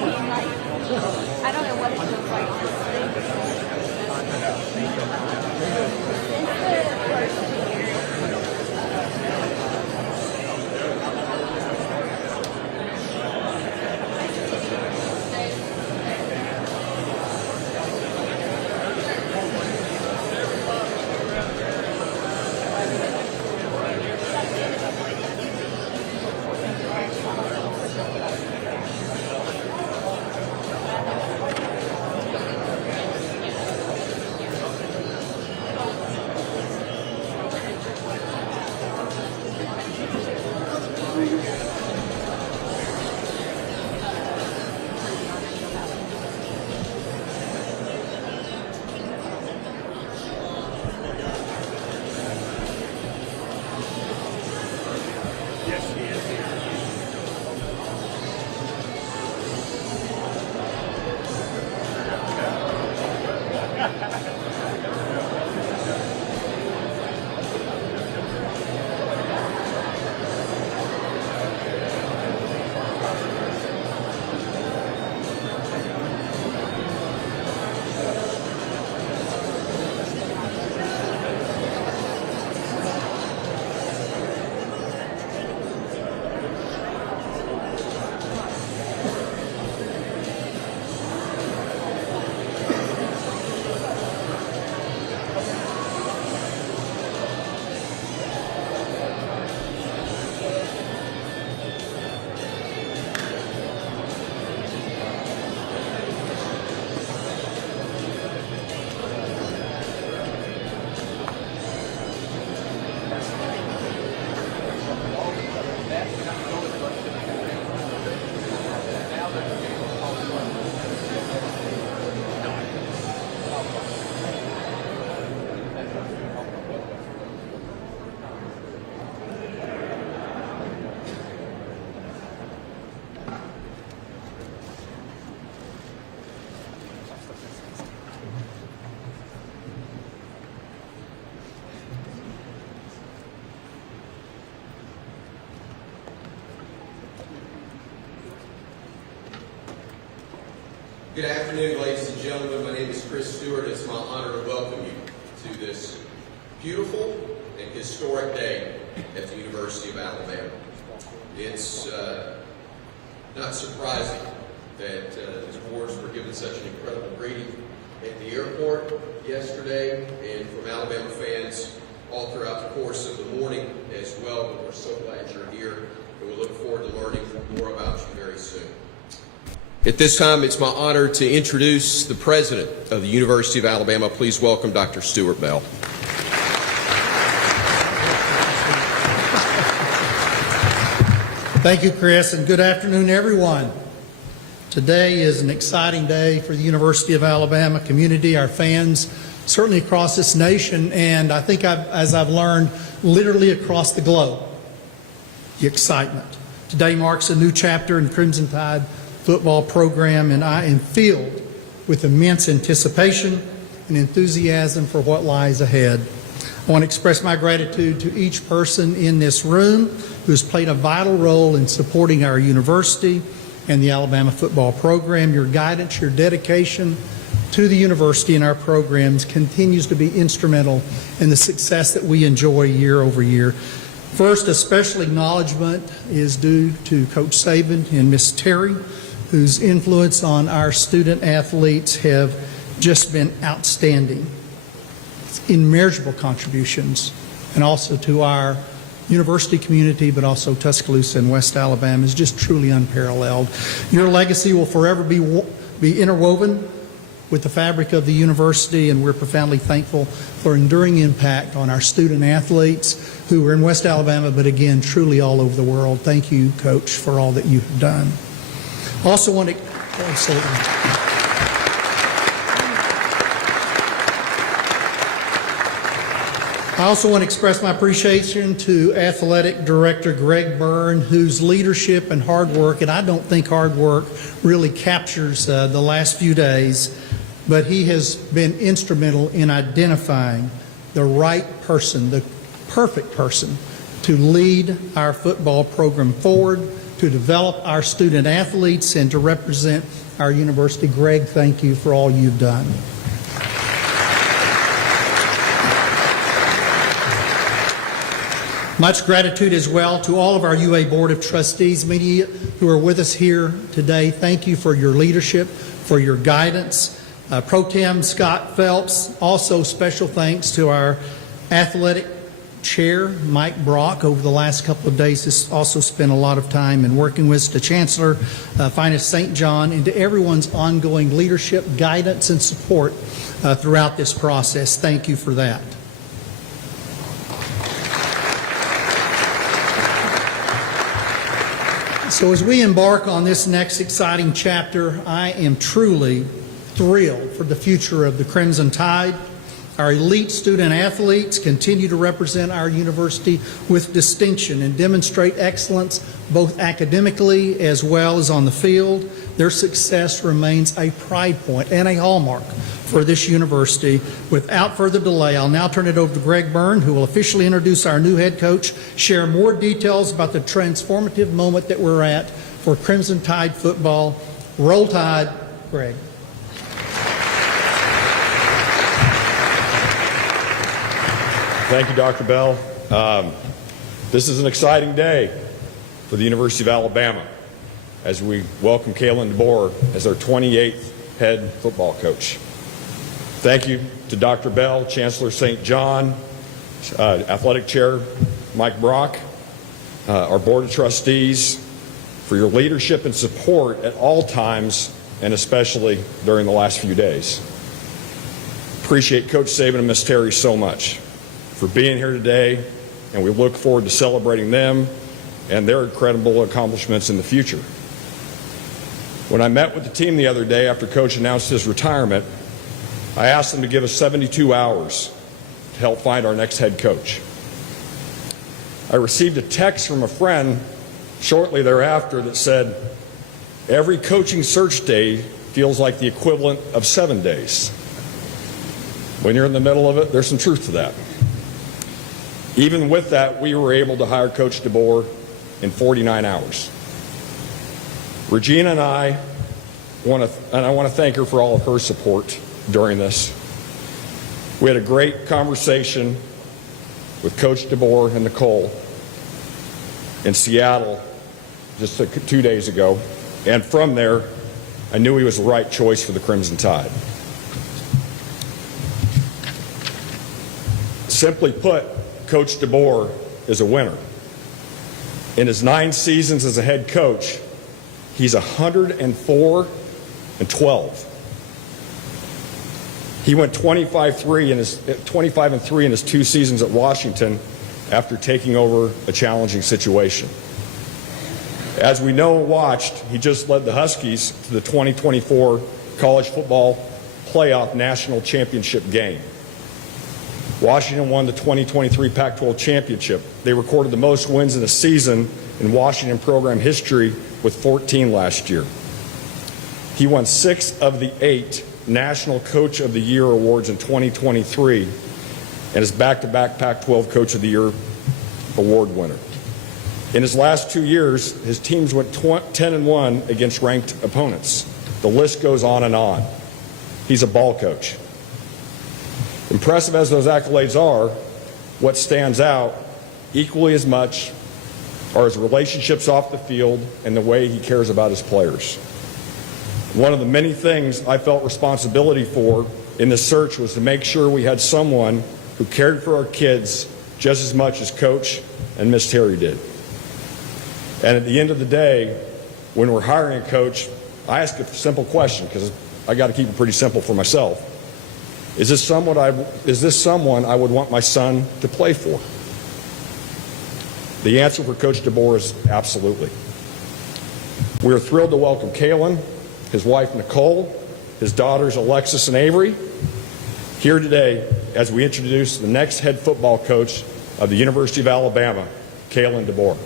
mean, like, I don't know what it feels like to sleep. Since the first year. Good afternoon, ladies and gentlemen. My name is Chris Stewart. It's my honor to welcome you to this beautiful and historic day at the University of Alabama. It's not surprising that the boards were given such an incredible greeting at the airport yesterday, and from Alabama fans all throughout the course of the morning as well. But we're so glad you're here, and we look forward to learning more about you very soon. At this time, it's my honor to introduce the president of the University of Alabama. Please welcome Dr. Stuart Bell. Thank you, Chris, and good afternoon, everyone. Today is an exciting day for the University of Alabama community, our fans, certainly across this nation, and I think as I've learned, literally across the globe, the excitement. Today marks a new chapter in Crimson Tide football program, and I am filled with immense anticipation and enthusiasm for what lies ahead. I want to express my gratitude to each person in this room who has played a vital role in supporting our university and the Alabama football program. Your guidance, your dedication to the university and our programs continues to be instrumental in the success that we enjoy year over year. First, a special acknowledgement is due to Coach Saban and Miss Terry, whose influence on our student athletes have just been outstanding. It's immeasurable contributions, and also to our university community, but also Tuscaloosa and West Alabama is just truly unparalleled. Your legacy will forever be interwoven with the fabric of the university, and we're profoundly thankful for enduring impact on our student athletes who are in West Alabama, but again, truly all over the world. Thank you, Coach, for all that you've done. Also want to express my appreciation to Athletic Director Greg Byrne, whose leadership and hard work, and I don't think hard work really captures the last few days, but he has been instrumental in identifying the right person, the perfect person to lead our football program forward, to develop our student athletes and to represent our university. Greg, thank you for all you've done. Much gratitude as well to all of our UA Board of Trustees, many who are with us here today. Thank you for your leadership, for your guidance. Pro Tem Scott Phelps, also special thanks to our athletic chair, Mike Brock, over the last couple of days has also spent a lot of time in working with us, to Chancellor Finest St. John, and to everyone's ongoing leadership, guidance, and support throughout this process. Thank you for that. So as we embark on this next exciting chapter, I am truly thrilled for the future of the Crimson Tide. Our elite student athletes continue to represent our university with distinction and demonstrate excellence both academically as well as on the field. Their success remains a pride point and a hallmark for this university. Without further delay, I'll now turn it over to Greg Byrne, who will officially introduce our new head coach, share more details about the transformative moment that we're at for Crimson Tide football. Roll Tide, Greg. Thank you, Dr. Bell. This is an exciting day for the University of Alabama as we welcome Kalen DeBoer as our 28th head football coach. Thank you to Dr. Bell, Chancellor St. John, Athletic Chair Mike Brock, our Board of Trustees for your leadership and support at all times, and especially during the last few days. Appreciate Coach Saban and Miss Terry so much for being here today, and we look forward to celebrating them and their incredible accomplishments in the future. When I met with the team the other day after Coach announced his retirement, I asked them to give us 72 hours to help find our next head coach. I received a text from a friend shortly thereafter that said, "Every coaching search day feels like the equivalent of 7 days." When you're in the middle of it, there's some truth to that. Even with that, we were able to hire Coach DeBoer in 49 hours. Regina and I want to thank her for all of her support during this. We had a great conversation with Coach DeBoer and Nicole in Seattle just 2 days ago, and from there, I knew he was the right choice for the Crimson Tide. Simply put, Coach DeBoer is a winner. In his 9 seasons as a head coach, he's 104-12. He went 25-3 in his 2 seasons at Washington after taking over a challenging situation. As we know and watched, he just led the Huskies to the 2024 College Football Playoff National Championship game. Washington won the 2023 Pac-12 championship. They recorded the most wins in a season in Washington program history with 14 last year. He won 6 of the 8 National Coach of the Year awards in 2023 and is back-to-back Pac-12 Coach of the Year award winner. In his last 2 years, his teams went 10-1 against ranked opponents. The list goes on and on. He's a ball coach. Impressive as those accolades are, what stands out equally as much are his relationships off the field and the way he cares about his players. One of the many things I felt responsibility for in this search was to make sure we had someone who cared for our kids just as much as Coach and Miss Terry did. And at the end of the day, when we're hiring a coach, I ask a simple question, because I got to keep it pretty simple for myself. Is this someone I would want my son to play for? The answer for Coach DeBoer is absolutely. We are thrilled to welcome Kalen, his wife Nicole, his daughters Alexis and Avery, here today as we introduce the next head football coach of the University of Alabama, Kalen DeBoer.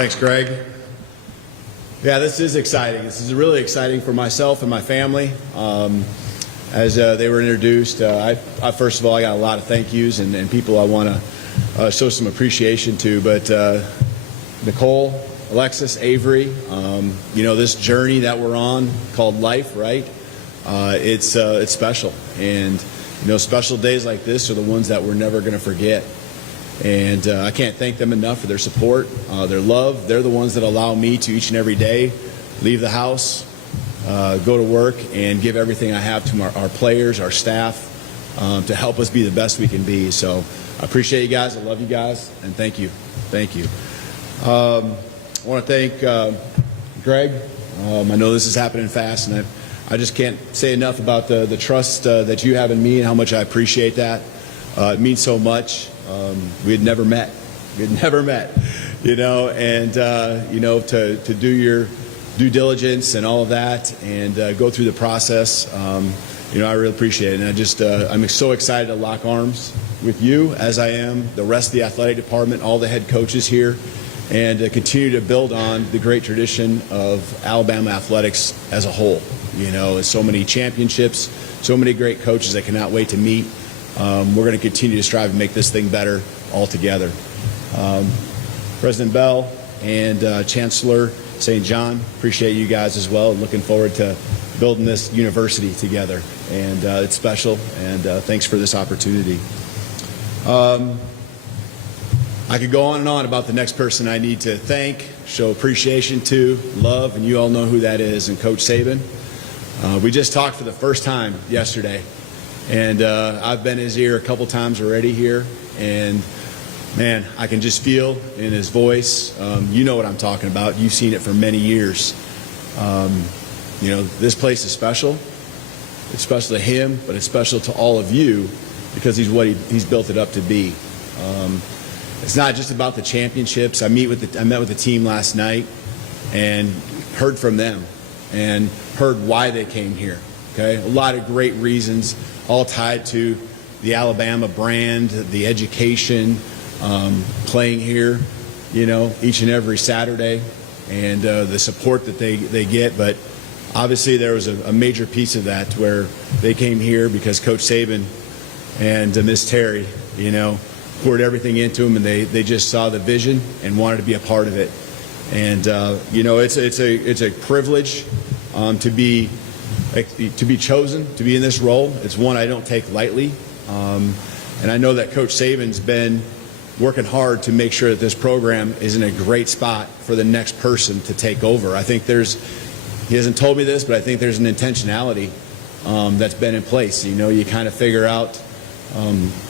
Thanks, Greg. Yeah, this is exciting. This is really exciting for myself and my family. As they were introduced, I first of all, I got a lot of thank yous and people I want to show some appreciation to. But Nicole, Alexis, Avery, this journey that we're on called life, right? It's special. And, special days like this are the ones that we're never going to forget. And I can't thank them enough for their support, their love. They're the ones that allow me to each and every day leave the house, go to work, and give everything I have to our players, our staff, to help us be the best we can be. So I appreciate you guys. I love you guys. And thank you. Thank you. I want to thank Greg. I know this is happening fast, and I just can't say enough about the trust that you have in me and how much I appreciate that. It means so much. We had never met. And to do your due diligence and all of that and go through the process, I really appreciate it. And I'm so excited to lock arms with you, as I am the rest of the athletic department, all the head coaches here, and continue to build on the great tradition of Alabama athletics as a whole. So many championships, so many great coaches that cannot wait to meet. We're going to continue to strive to make this thing better all together. President Bell and Chancellor St. John, appreciate you guys as well. Looking forward to building this university together. And it's special, and thanks for this opportunity. I could go on and on about the next person I need to thank, show appreciation to, love, and you all know who that is, and Coach Saban. We just talked for the first time yesterday. And I've been in his ear a couple times already here, and man, I can just feel in his voice. You know what I'm talking about. You've seen it for many years. This place is special. It's special to him, but it's special to all of you because he's built it up to be. It's not just about the championships. I met with the team last night and heard from them and heard why they came here. Okay, a lot of great reasons, all tied to the Alabama brand, the education, playing here, each and every Saturday, and the support that they get. But obviously there was a major piece of that where they came here because Coach Saban and Miss Terry, poured everything into them, and they just saw the vision and wanted to be a part of it. And it's a privilege to be chosen to be in this role. It's one I don't take lightly. And I know that Coach Saban's been working hard to make sure that this program is in a great spot for the next person to take over. I think he hasn't told me this, but I think there's an intentionality that's been in place. You kind of figure out, I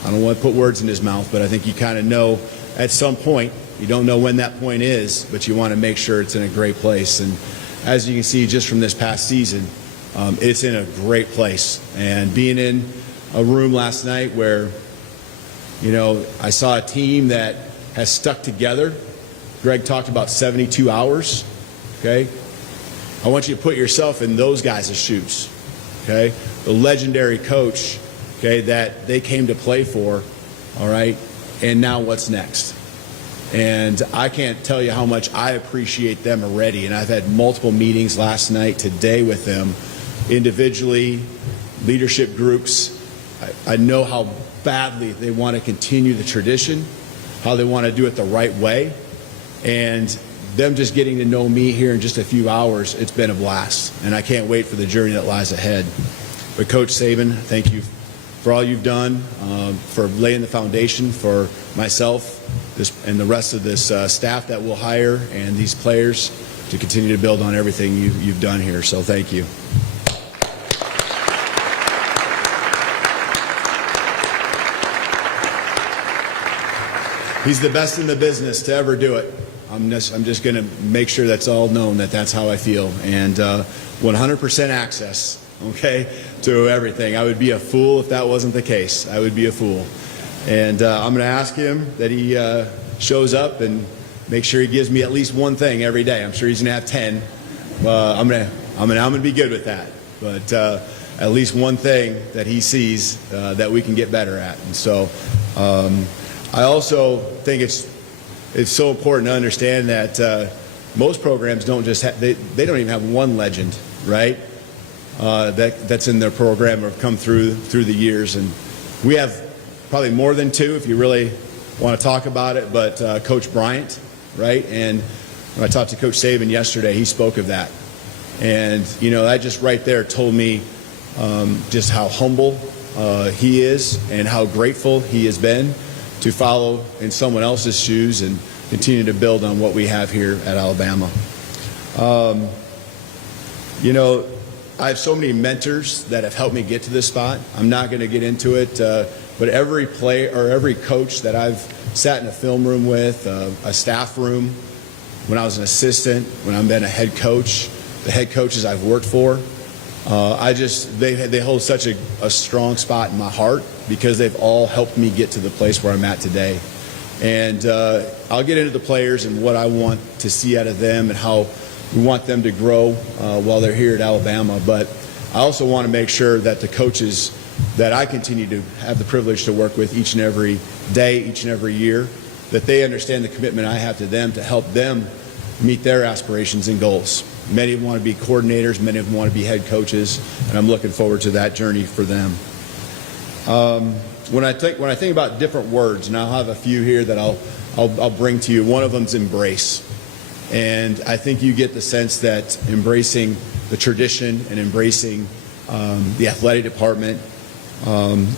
don't want to put words in his mouth, but I think you kind of know at some point, you don't know when that point is, but you want to make sure it's in a great place. And as you can see just from this past season, it's in a great place. And being in a room last night where, I saw a team that has stuck together. Greg talked about 72 hours, okay? I want you to put yourself in those guys' shoes, okay? The legendary coach, okay, that they came to play for, all right? And now what's next? And I can't tell you how much I appreciate them already. And I've had multiple meetings last night, today with them, individually, leadership groups. I know how badly they want to continue the tradition, how they want to do it the right way. And them just getting to know me here in just a few hours, it's been a blast. And I can't wait for the journey that lies ahead. But Coach Saban, thank you for all you've done, for laying the foundation for myself and the rest of this staff that we'll hire and these players to continue to build on everything you've done here. So thank you. He's the best in the business to ever do it. I'm just going to make sure that's all known, that's how I feel. And 100% access, okay, to everything. I would be a fool if that wasn't the case. I would be a fool. And I'm going to ask him that he shows up and make sure he gives me at least one thing every day. I'm sure he's going to have 10. I'm going to be good with that. But at least one thing that he sees that we can get better at. And so I also think it's it's so important to understand that most programs don't just they don't even have one legend, right? That's in their program or come through the years, and we have probably more than two if you really want to talk about it. But Coach Bryant, right? And when I talked to Coach Saban yesterday, he spoke of that, and that just right there told me just how humble he is and how grateful he has been to follow in someone else's shoes and continue to build on what we have here at Alabama. I have so many mentors that have helped me get to this spot. I'm not going to get into it, but every player or every coach that I've sat in a film room with, a staff room, when I was an assistant, when I've been a head coach, the head coaches I've worked for, they hold such a strong spot in my heart because they've all helped me get to the place where I'm at today. And I'll get into the players and what I want to see out of them and how we want them to grow while they're here at Alabama. But I also want to make sure that the coaches that I continue to have the privilege to work with each and every day, each and every year, that they understand the commitment I have to them to help them meet their aspirations and goals. Many of them want to be coordinators, many of them want to be head coaches, and I'm looking forward to that journey for them. When I think about different words, and I'll have a few here that I'll bring to you. One of them is embrace. And I think you get the sense that embracing the tradition and embracing the athletic department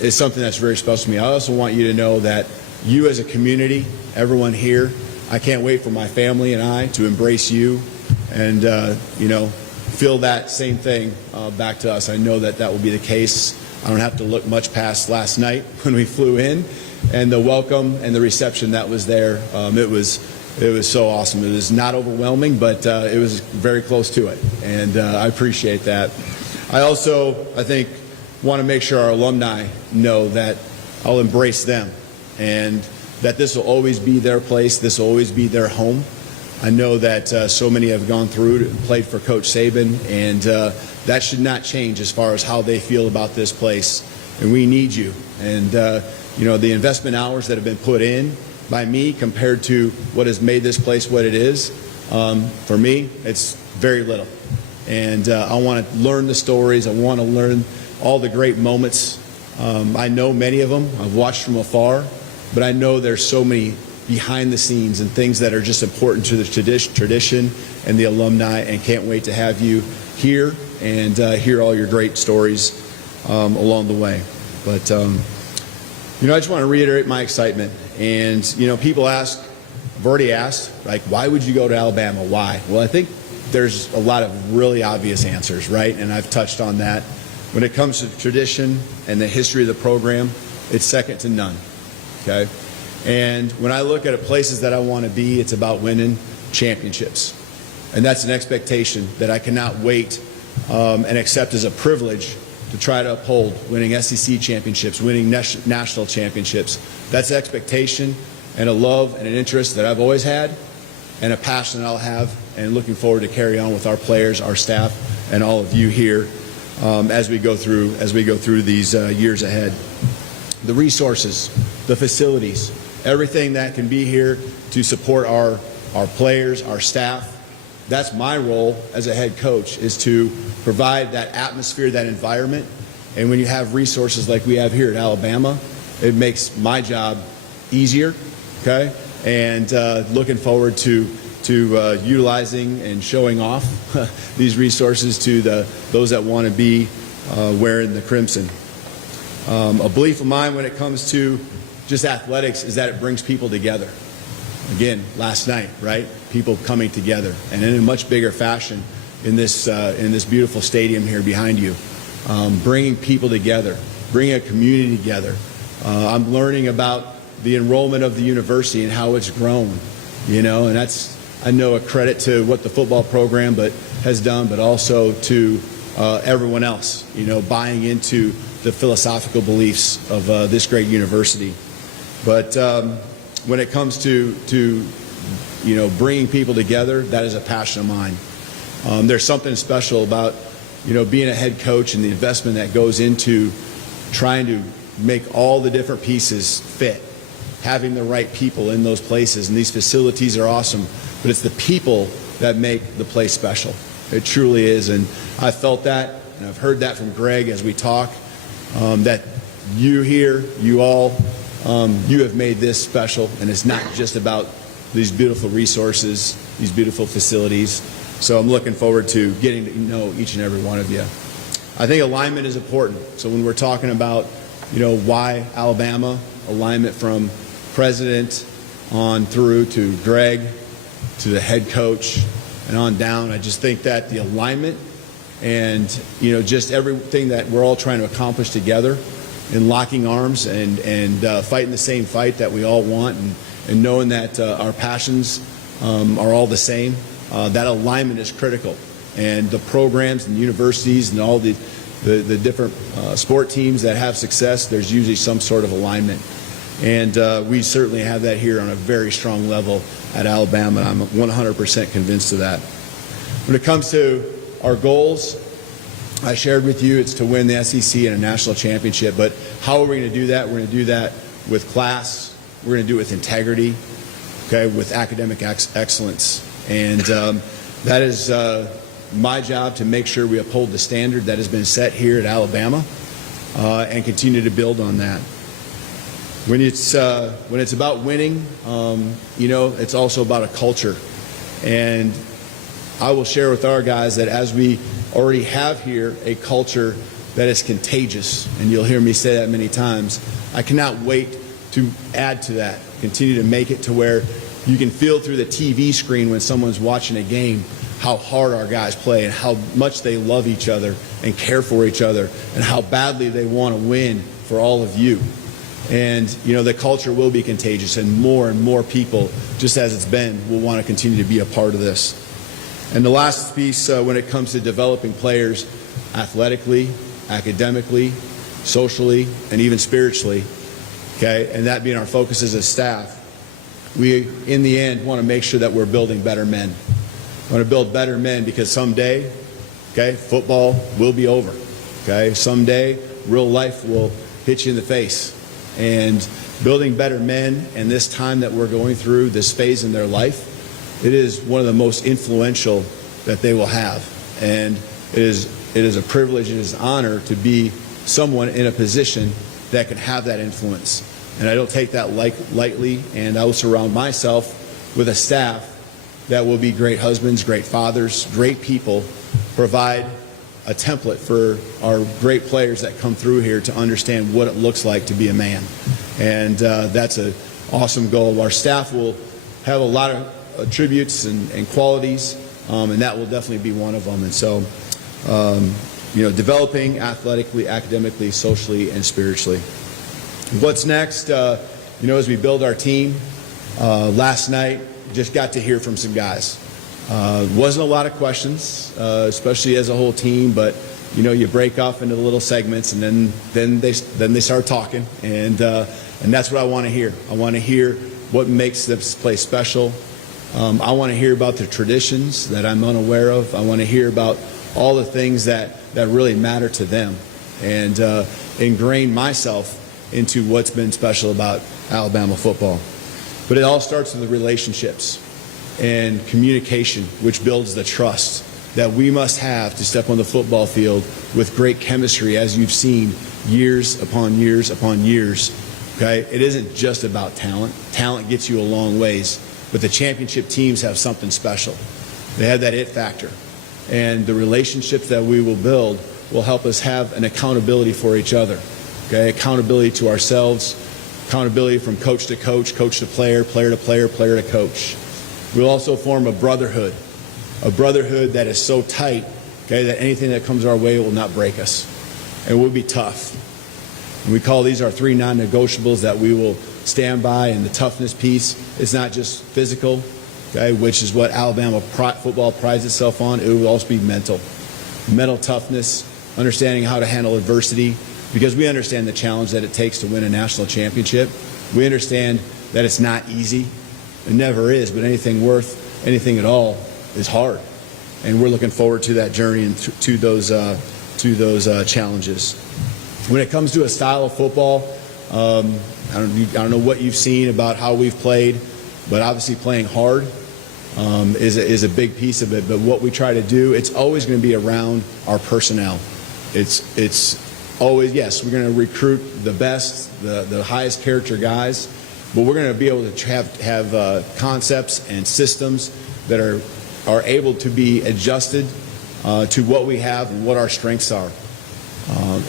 is something that's very special to me. I also want you to know that you as a community, everyone here, I can't wait for my family and I to embrace you and, feel that same thing back to us. I know that will be the case. I don't have to look much past last night when we flew in and the welcome and the reception that was there. It was so awesome. It was not overwhelming, but it was very close to it, and I appreciate that. I think, want to make sure our alumni know that I'll embrace them and that this will always be their place, this will always be their home. I know that so many have gone through and played for Coach Saban, and that should not change as far as how they feel about this place, and we need you. And, the investment hours that have been put in by me compared to what has made this place what it is, for me, it's very little. And I want to learn the stories. I want to learn all the great moments. I know many of them. I've watched from afar. But I know there's so many behind the scenes and things that are just important to the tradition and the alumni, and can't wait to have you here and hear all your great stories along the way. But, I just want to reiterate my excitement. And, people ask, I've already asked, like, why would you go to Alabama? Why? Well, I think there's a lot of really obvious answers, right? And I've touched on that. When it comes to tradition and the history of the program, it's second to none, okay? And when I look at places that I want to be, it's about winning championships. And that's an expectation that I cannot wait and accept as a privilege to try to uphold, winning SEC championships, winning national championships. That's an expectation and a love and an interest that I've always had and a passion that I'll have, and looking forward to carry on with our players, our staff, and all of you here as we go through these years ahead. The resources, the facilities, everything that can be here to support our players, our staff. That's my role as a head coach, is to provide that atmosphere, that environment. And when you have resources like we have here at Alabama, it makes my job easier, okay? And looking forward to utilizing and showing off these resources to those that want to be wearing the crimson. A belief of mine when it comes to just athletics is that it brings people together. Again, last night, right? People coming together, and in a much bigger fashion in this beautiful stadium here behind you, bringing people together, bringing a community together. I'm learning about the enrollment of the university and how it's grown, and that's, I know, a credit to what the football program has done, but also to everyone else, buying into the philosophical beliefs of this great university. But when it comes to bringing people together, that is a passion of mine. There's something special about being a head coach and the investment that goes into trying to make all the different pieces fit. having the right people in those places. And these facilities are awesome, but it's the people that make the place special. It truly is. And I felt that, and I've heard that from Greg as we talk, that you here, you all, you have made this special. And it's not just about these beautiful resources, these beautiful facilities. So I'm looking forward to getting to know each and every one of you. I think alignment is important. So when we're talking about, why Alabama, alignment from president on through to Greg, to the head coach, and on down, I just think that the alignment and, just everything that we're all trying to accomplish together in locking arms and fighting the same fight that we all want, and knowing that our passions are all the same, that alignment is critical. And the programs and universities and all the different sport teams that have success, there's usually some sort of alignment. And we certainly have that here on a very strong level at Alabama, and I'm 100% convinced of that. When it comes to our goals, I shared with you it's to win the SEC and a national championship. But how are we going to do that? We're going to do that with class. We're going to do it with integrity, okay, with academic excellence. And that is my job, to make sure we uphold the standard that has been set here at Alabama and continue to build on that. When it's about winning, it's also about a culture. And I will share with our guys that as we already have here a culture that is contagious, and you'll hear me say that many times, I cannot wait to add to that, continue to make it to where you can feel through the TV screen when someone's watching a game how hard our guys play and how much they love each other and care for each other and how badly they want to win for all of you. And, the culture will be contagious, and more people, just as it's been, will want to continue to be a part of this. And the last piece, when it comes to developing players athletically, academically, socially, and even spiritually, okay, and that being our focus as a staff, we, in the end, want to make sure that we're building better men. We want to build better men because someday, okay, football will be over. Okay, someday real life will hit you in the face. And building better men and this time that we're going through, this phase in their life, it is one of the most influential that they will have. And it is a privilege and it is an honor to be someone in a position that can have that influence. And I don't take that lightly, and I will surround myself with a staff that will be great husbands, great fathers, great people, provide a template for our great players that come through here to understand what it looks like to be a man. And that's an awesome goal. Our staff will have a lot of attributes and qualities, and that will definitely be one of them. And so, developing athletically, academically, socially, and spiritually. What's next? As we build our team, last night, just got to hear from some guys. Wasn't a lot of questions, especially as a whole team, but you break off into little segments, and then they start talking, and that's what I want to hear. I want to hear what makes this place special. I want to hear about the traditions that I'm unaware of. I want to hear about all the things that really matter to them, and ingrain myself into what's been special about Alabama football. But it all starts with the relationships and communication, which builds the trust that we must have to step on the football field with great chemistry, as you've seen years upon years upon years. Okay? It isn't just about talent. Talent gets you a long ways, but the championship teams have something special. They have that it factor. And the relationships that we will build will help us have an accountability for each other. Okay? Accountability to ourselves, accountability from coach to coach, coach to player, player to player, player to coach. We'll also form a brotherhood that is so tight, okay, that anything that comes our way will not break us. And we'll be tough. And we call these our 3 non-negotiables that we will stand by. And the toughness piece is not just physical, okay, which is what Alabama football prides itself on. It will also be mental. Mental toughness, understanding how to handle adversity, because we understand the challenge that it takes to win a national championship. We understand that it's not easy. It never is, but anything worth anything at all is hard. And we're looking forward to that journey and to those challenges. When it comes to a style of football, I don't know what you've seen about how we've played, but obviously playing hard is a big piece of it. But what we try to do, it's always going to be around our personnel. It's always, yes, we're going to recruit the best, the highest character guys, but we're going to be able to have concepts and systems that are able to be adjusted to what we have and what our strengths are.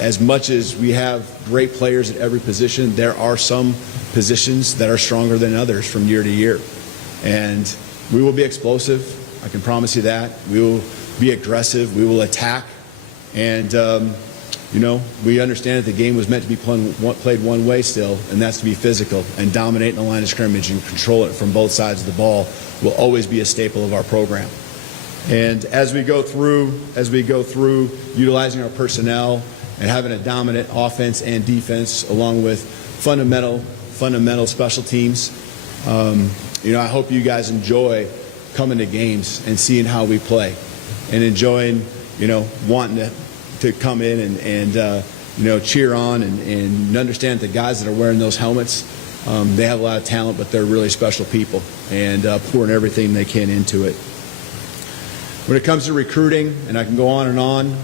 As much as we have great players at every position, there are some positions that are stronger than others from year to year. And we will be explosive. I can promise you that. We will be aggressive. We will attack. And, you know, we understand that the game was meant to be played one way still, and that's to be physical and dominate in the line of scrimmage and control it from both sides of the ball will always be a staple of our program. And as we go through utilizing our personnel and having a dominant offense and defense along with fundamental special teams, you know, I hope you guys enjoy coming to games and seeing how we play and enjoying, you know, wanting to come in and you know, cheer on and understand the guys that are wearing those helmets, they have a lot of talent, but they're really special people and pouring everything they can into it. When it comes to recruiting, and I can go on and on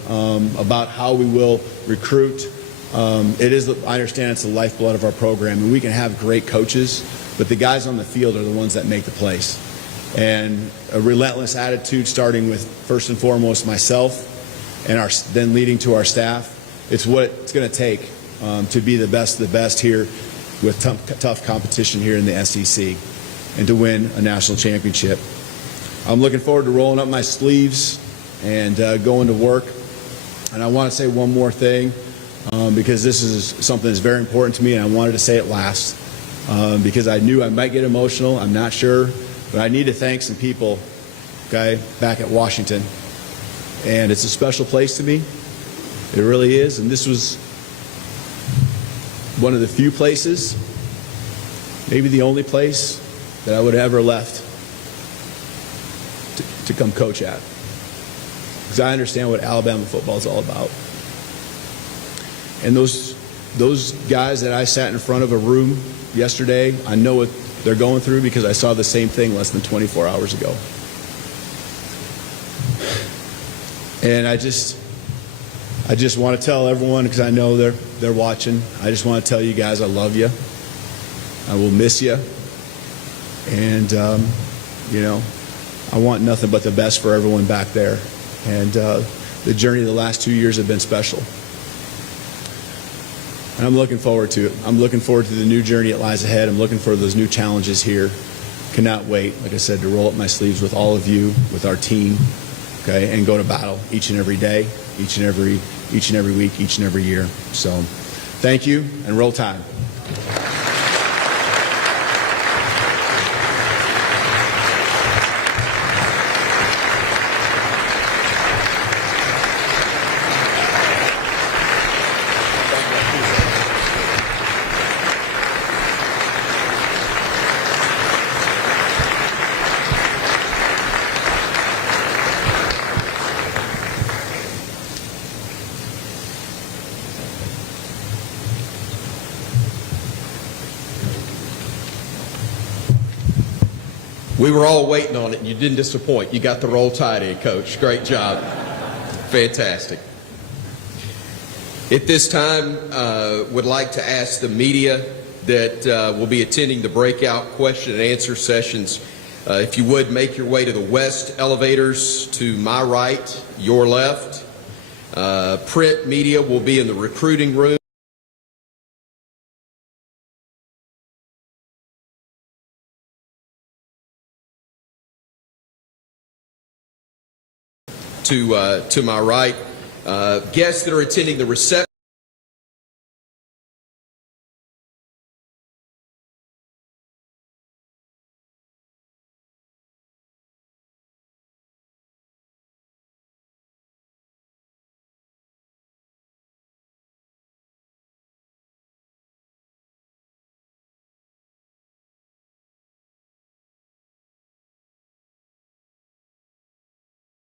about how we will recruit, I understand it's the lifeblood of our program, and we can have great coaches, but the guys on the field are the ones that make the plays. And a relentless attitude, starting with first and foremost myself, and then leading to our staff. It's what it's going to take to be the best of the best here with tough competition here in the SEC and to win a national championship. I'm looking forward to rolling up my sleeves and going to work. And I want to say one more thing because this is something that's very important to me, and I wanted to say it last because I knew I might get emotional. I'm not sure, but I need to thank some people, okay, back at Washington. And it's a special place to me. It really is. And this was one of the few places, maybe the only place, that I would have ever left to come coach at. Because I understand what Alabama football is all about. And those guys that I sat in front of a room yesterday, I know what they're going through because I saw the same thing less than 24 hours ago. And I just want to tell everyone, because I know they're watching, I just want to tell you guys I love you. I will miss you. And, you know, I want nothing but the best for everyone back there. And the journey of the last 2 years have been special. And I'm looking forward to it. I'm looking forward to the new journey that lies ahead. I'm looking for those new challenges here. Cannot wait, like I said, to roll up my sleeves with all of you, with our team, okay, and go to battle each and every day, each and every week, each and every year. So thank you, and roll Tide. We were all waiting on it, and you didn't disappoint. You got the roll tide in, Coach. Great job. Fantastic. At this time, would like to ask the media that will be attending the breakout question and answer sessions, if you would make your way to the west elevators to my right, your left. Print media will be in the recruiting room. To my right, guests that are attending the reception.